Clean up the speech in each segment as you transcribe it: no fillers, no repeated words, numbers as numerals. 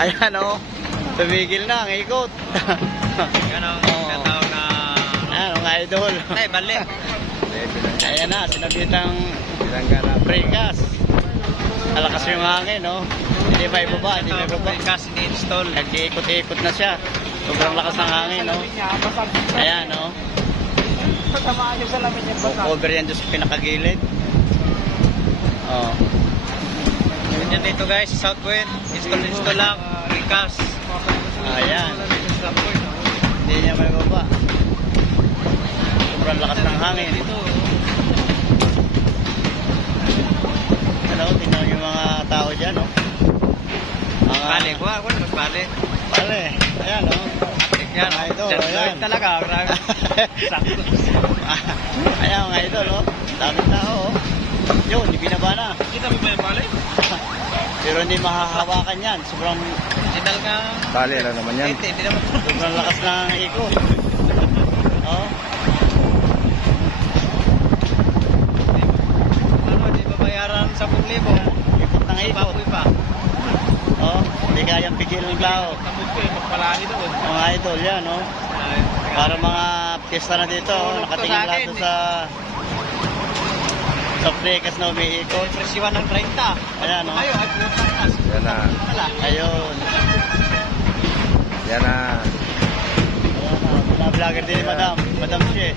Ayan o. Tumigil na ang ikot. Yan o, katawag na... Ayan mga idol. Ay, bali. Ayan na, sinabitang pregas. Alakas yung hangin, no? Hindi ba ibaba, hindi ba ibaba. Kasi ni-install. Nag-iikot-ikot na siya. Sobrang lakas ng hangin, no? Ayan, no? Cover yan doon sa pinakagilid. Oh. Yan dito guys, Southwind. Install lang. Recast. Ayan. Hindi niya may baba. Sobrang lakas ng hangin. Ano, tingnan yung mga tao dyan, no? Mga... Bali, kuha. Bali. Bale, ayan, no? Yan, Mga idol, Jetloid ayan. talaga. Sakto. Ayan, mga idol, oh. Daming tao, oh. Yun, ibinaba na. Kita mo ba yung bali? Pero hindi mahahawakan yan. Sobrang Original ka. Bali, alam naman yan. Hindi naman. sobrang lakas ng ikot. Oh. Ano, di ba bayaran 10,000? Ikot ng ikot. Baboy pa. Oh, hindi kayang pigil ng tao. Tamog ko eh, magpalahi doon. Mga idol yan, oh. Para mga piyesta na dito, oh. Nakatingin lahat doon sa prekas na umiikot. Presyohan ng 30. Ayan, oh. Ayaw, ay putakas. Yan na. Wala. Ayun. Yan na. Ayan, oh. Vlogger din ni Madam. Madam She.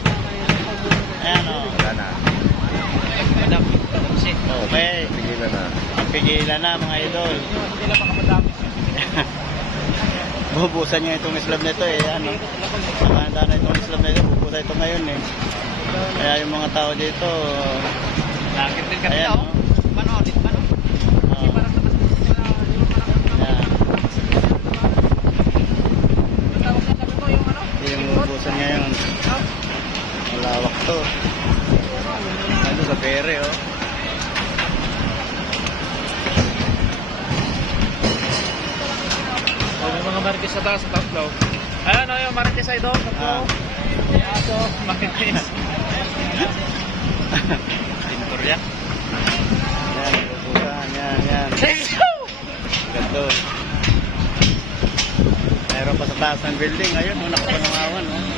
Ayan, oh. Wala na. Madam. Okay. Pigilan na. Ang pigilan na, mga idol. Hindi na makamadami. Bubusan niya itong Islam nito eh. Ano? Nakahanda na itong Islam nito. Bubusan ito ngayon eh. Kaya yung mga tao dito, Lakit din kasi ayan, ako. oh. Mano, di mano. Oh. Ayan. Ito yung bubusan ngayon. Malawak to. Ano sa pere, oh. May mga markis sa taas, tatlo. Ayan o, yung markis ay doon, tatlo. Aso, markis. Tintor yan. Yan, bubusan. Yan, yan. Ganto. Meron pa sa taas ng building. Ayun, oh, nakapanungawan, oh.